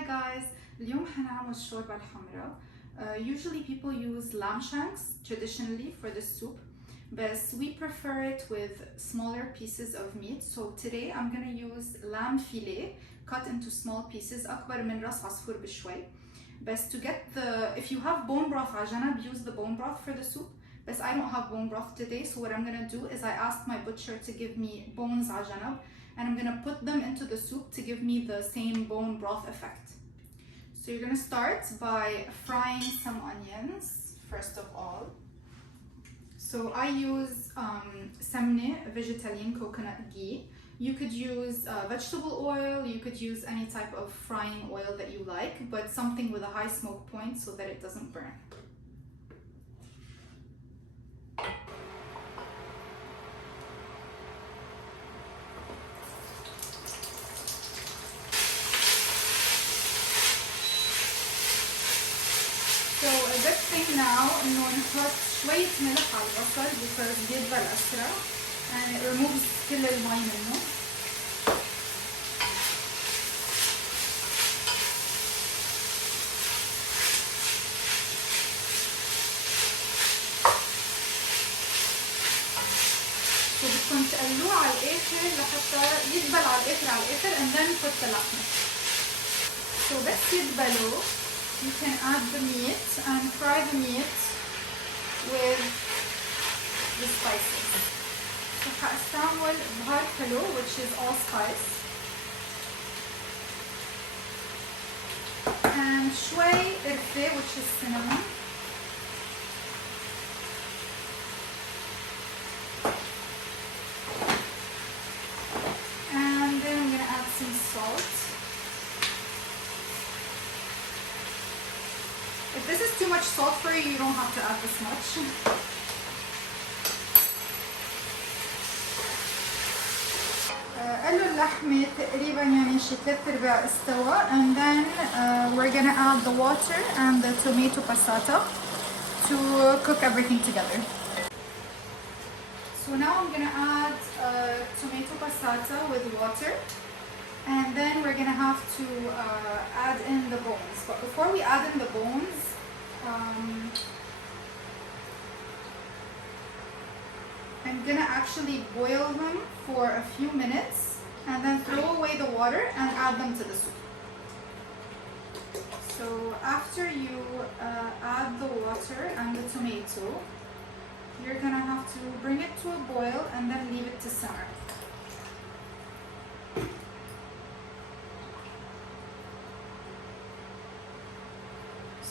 Hi guys! اليوم حنعمل الشوربة الحمراء. Usually people use lamb shanks traditionally for the soup, but we prefer it with smaller pieces of meat. So today I'm gonna use lamb fillet cut into small pieces أكبر من راس عصفور بشوي. But to get if you have bone broth على جنب, use the bone broth for the soup. But I don't have bone broth today, so what I'm gonna do is I asked my butcher to give me bones على جنب, and I'm gonna put them into the soup to give me the same bone broth effect. So you're gonna start by frying some onions first of all. So I use سمنة vegetarian coconut ghee. You could use vegetable oil, you could use any type of frying oil that you like, but something with a high smoke point so that it doesn't burn. So a good thing now إنه نحط شوية ملح على البصل because بيدبل أسرع and it removes كل المي منه. So بدكم تقلوه على الآخر لحتى يدبل على الآخر and then put the لحمة. So بس يدبلوا you can add the meat and fry the meat with the spices. So حاستعمل بهار حلو which is allspice and شوي قرفة which is cinnamon and then I'm going to add some salt. If this is too much salt for you, you don't have to add this much. قلوا اللحمة تقريبا يعني شي 3/4 استوى, and then we're gonna add the water and the tomato passata to cook everything together. So now I'm gonna add tomato passata with water. And then we're gonna have to add in the bones. But before we add in the bones, I'm gonna actually boil them for a few minutes and then throw away the water and add them to the soup. So after you add the water and the tomato, you're gonna have to bring it to a boil and then leave it to simmer.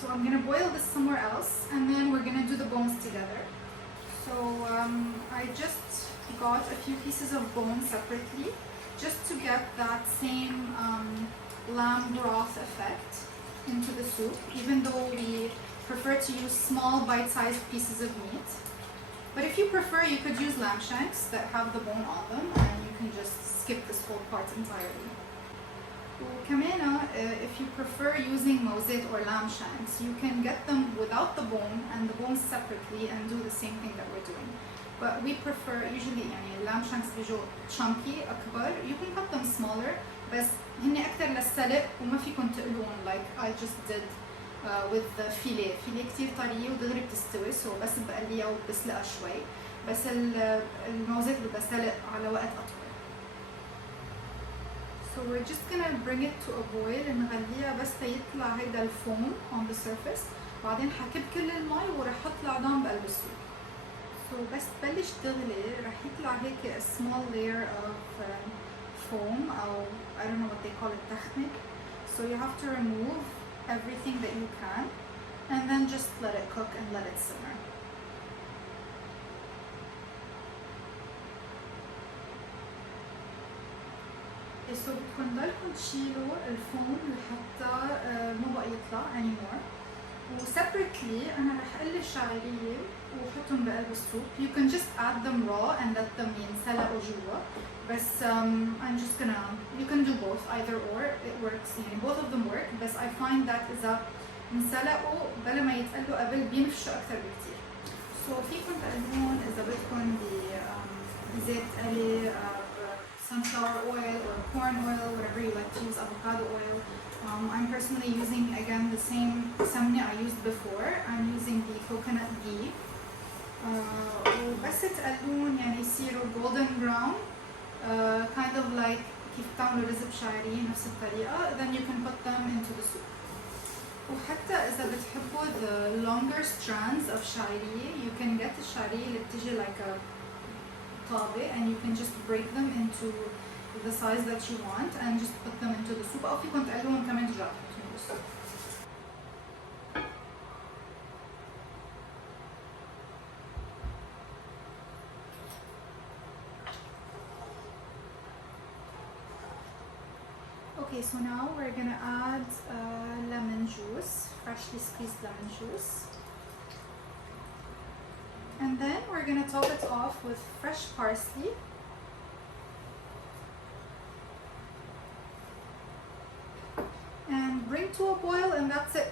So I'm gonna boil this somewhere else and then we're gonna do the bones together. So I just got a few pieces of bone separately just to get that same lamb broth effect into the soup, even though we prefer to use small bite-sized pieces of meat. But if you prefer, you could use lamb shanks that have the bone on them and you can just skip this whole part entirely. وكمان if you prefer using mouzet or lamb shanks, you can get them without the bone and the bones separately and do the same thing that we're doing. But we prefer usually يعني lamb shanks بيجوا chunky أكبر. You can cut them smaller, بس هن أكتر للسلق وما فيكم تقلون like I just did with the fillet. fillet كتير طرية ودغري بتستوي, so بس بقليها وبسلقها شوي. بس الموزات بدها سلق على وقت أطول. So we're just gonna bring it to a boil نغليها بس ليطلع هيدا الفوم on the surface. بعدين حكب كل المي ورح احط العظام بقلب السوب. So بس تبلش تغلي رح يطلع هيك a small layer of foam أو I don't know what they call it, تخمة. So you have to remove everything that you can and then just let it cook and let it simmer. So بدكم ضلكم تشيلوا الفوم لحتى ما بقى يطلع anymore. و separately أنا رح قلي الشعيرية وحطهم بقلب السوب. You can just add them raw and let them ينسلقوا جوا. بس I'm just gonna, you can do both, either or, it works. يعني both of them work. بس I find that إذا انسلقوا بلا ما يتقلوا قبل بينفشوا أكتر بكتير. So فيكم تقلوهم إذا بدكم بزيت قلي, sunflower oil or corn oil, whatever you like to use, avocado oil. I'm personally using again the same سمنة I used before. I'm using the coconut ghee. وبس تقلون يعني يصيروا golden brown, kind of like كيف بتعملوا رز بشعيرية نفس الطريقة. Then you can put them into the soup. وحتى إذا بتحبوا the longer strands of شعيرية, you can get الشعيرية اللي بتجي like a طابق, and you can just break them into the size that you want and just put them into the soup. أو فيكم تقلوهم كمان ترجعوا تحطوهم بالسوب. Okay, so now we're gonna add lemon juice, freshly squeezed lemon juice. And then we're gonna top it off with fresh parsley. And bring to a boil, and that's it.